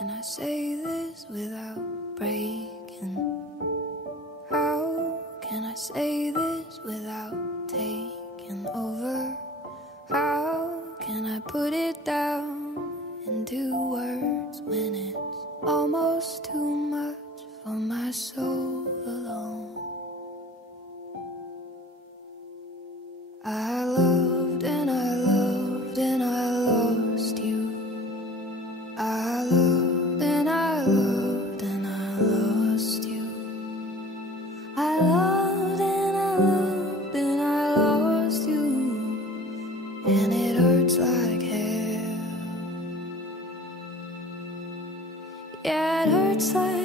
can I say this without breaking? How can I say this without taking over? How can I put it down into words when it's almost too much for my soul alone? I loved and I loved and I lost you. I loved and I loved and I lost you. I loved and I loved and I lost you. And it hurts like hell. Yeah, it hurts like